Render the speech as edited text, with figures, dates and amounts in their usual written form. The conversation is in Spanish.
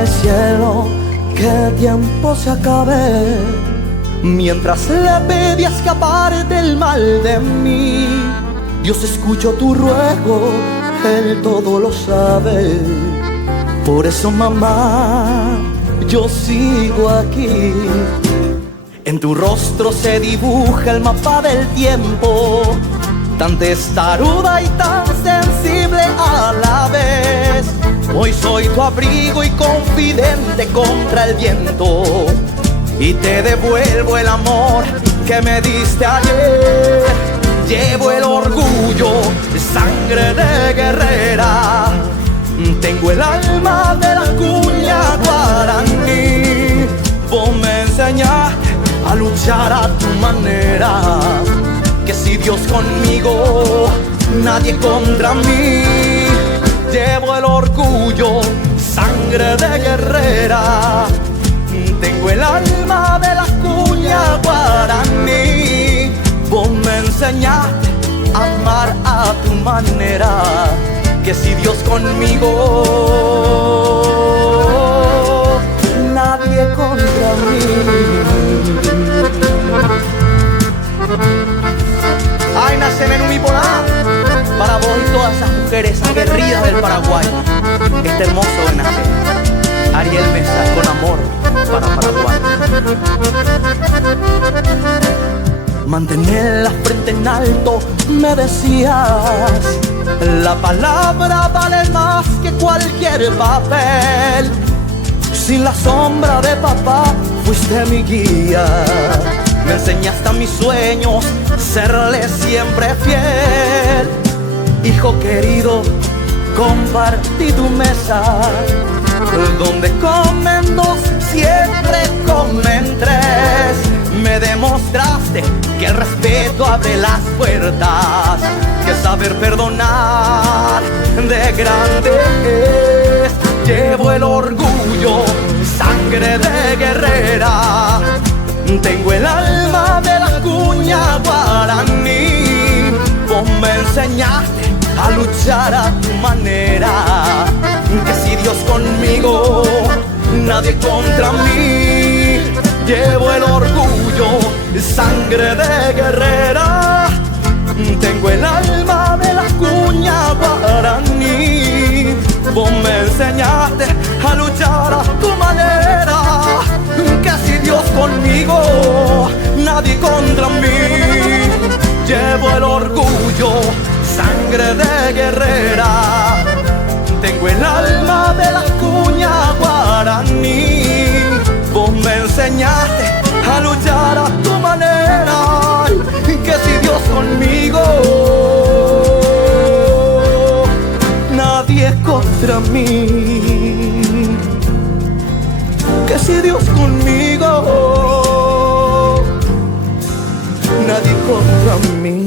al cielo que el tiempo se acabe, mientras le pedí escapar del mal de mí. Dios escuchó tu ruego, Él todo lo sabe. Por eso, mamá, yo sigo aquí. En tu rostro se dibuja el mapa del tiempo, tan testaruda y tan sensible a la vez. Hoy soy tu abrigo y confidente contra el viento, y te devuelvo el amor que me diste ayer. Llevo el orgullo, sangre de guerrera, tengo el alma de la cuña guaraní. Vos me enseñaste a luchar a tu manera, que si Dios conmigo, nadie contra mí. Llevo el orgullo, sangre de guerrera, tengo el alma de la cuña guaraní. Vos me enseñaste a amar a tu manera, que si Dios conmigo, nadie contra mí. Ay, nace menú mi polar para vos y todas esas mujeres aguerridas del Paraguay. Este hermoso de nacer, Ariel Mesa, con amor para Paraguay. Mantener la frente en alto, me decías. La palabra vale más que cualquier papel. Sin la sombra de papá, fuiste mi guía. Me enseñaste a mis sueños, serle siempre fiel. Hijo querido, compartí tu mesa, donde comen dos, siempre comen tres. Me demostraste que el respeto abre las puertas, que saber perdonar de grande es. Llevo el orgullo, sangre de guerrera, tengo el alma de la cuña guaraní. Vos me enseñaste a luchar a tu manera, que si Dios conmigo, nadie contra mí. Llevo el orgullo, sangre de guerrera, tengo el alma de la cuña guaraní. Vos me enseñaste a luchar a tu manera, que si Dios conmigo, nadie contra mí. Llevo el orgullo, sangre de guerrera, tengo el alma de la cuña guaraní. Vos me enseñaste a luchar a tu manera, que si Dios conmigo, nadie contra mí. Que si Dios conmigo, nadie contra mí.